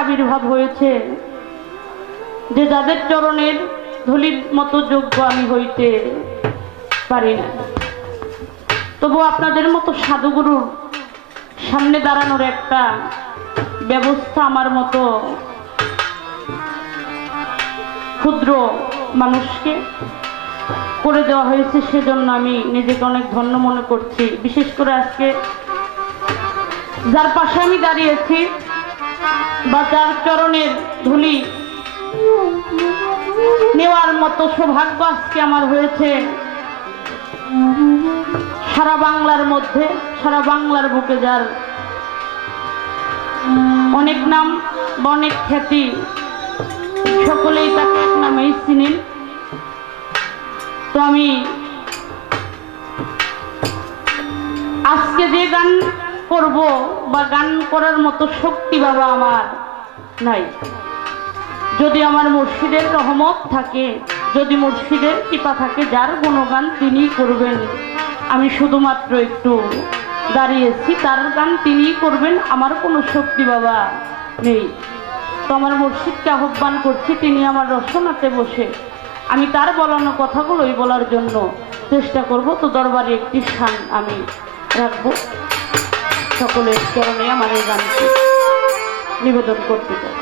আবির্ভাব হয়েছে। যে যাদের চরণের ধুলির মতো যোগ্য আমি হইতে পারি না। তবু আপনাদের মতো সাধুগুরুর সামনে দাঁড়ানোর একটা ব্যবস্থা আমার মতো ক্ষুদ্র মানুষকে করে দেওয়া হয়েছে, সেজন্য আমি নিজেকে অনেক ধন্য মনে করছি। বিশেষ করে আজকে যার পাশে আমি দাঁড়িয়েছি বা যার চরণের ধুলি নেওয়ার মতো সৌভাগ্য আজকে আমার হয়েছে। সারা বাংলার মধ্যে, সারা বাংলার বুকে যার অনেক নাম বা অনেক খ্যাতি, সকলেই তাকে এক নামেই চিনেন। তো আমি আজকে যে গান করব বা গান করার মতো শক্তি বাবা আমার নাই। যদি আমার মুর্শিদের রহমত থাকে, যদি মুর্শিদের কৃপা থাকে, যার গুণগান তিনি করবেন, আমি শুধুমাত্র একটু দাঁড়িয়েছি, তার গান তিনি করবেন, আমার কোনো শক্তি বাবা নেই। তো আমার মুর্শিদকে আহ্বান করছি, তিনি আমার রসনাতে বসে, আমি তার বলানো কথাগুলোই বলার জন্য চেষ্টা করব। তো দরবারে একটি স্থান আমি রাখব। সকলের চরণে আমার এই গানটি নিবেদন করতে চাই।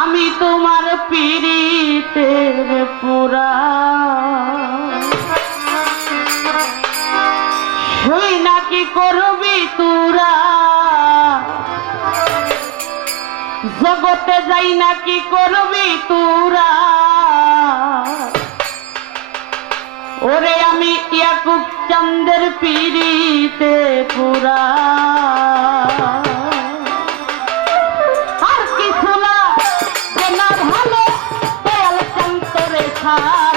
আমি তোমার পিড়িতের জগতে যাই নাকি করবি তুরা? ওরে আমি ইয়াকুব চন্দ্রের পিড়িতে পুরা। আর কিছু না না ভালো দয়াল চন্তরে ছাড়া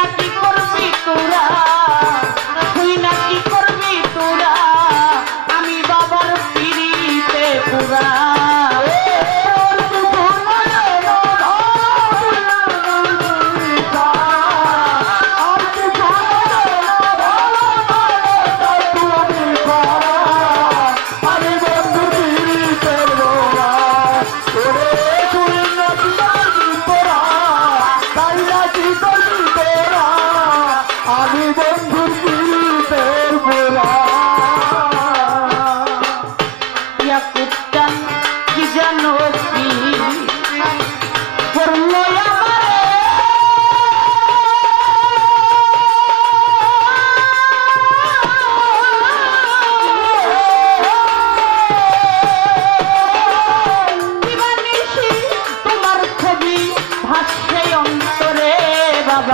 যাই না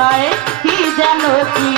বাবায় কি যেন কি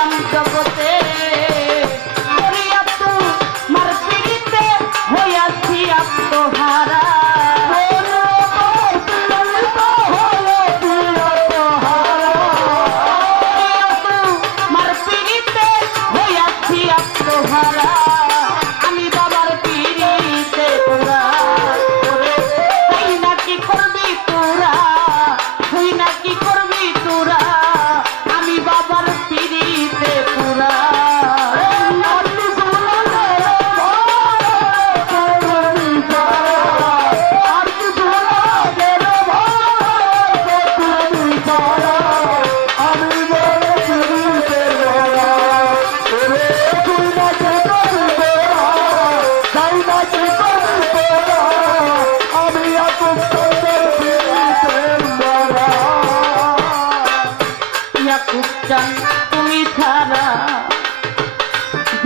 হইলাম জগতে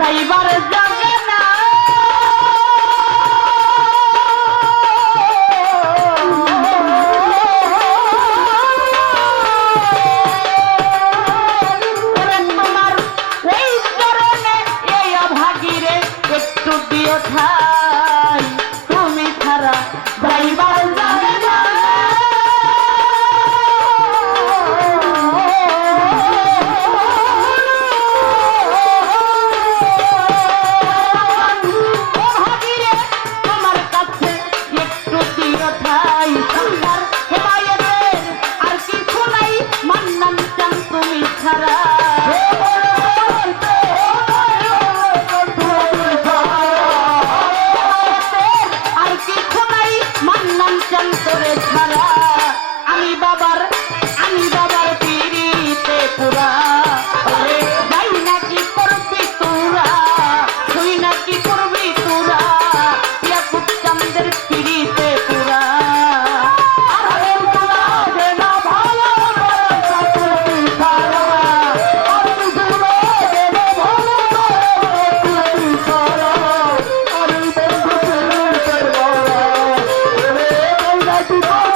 খাইবার যাবে না। একটু দিও ঠাই। তুমি ছাড়া ভাইবার Happy birthday!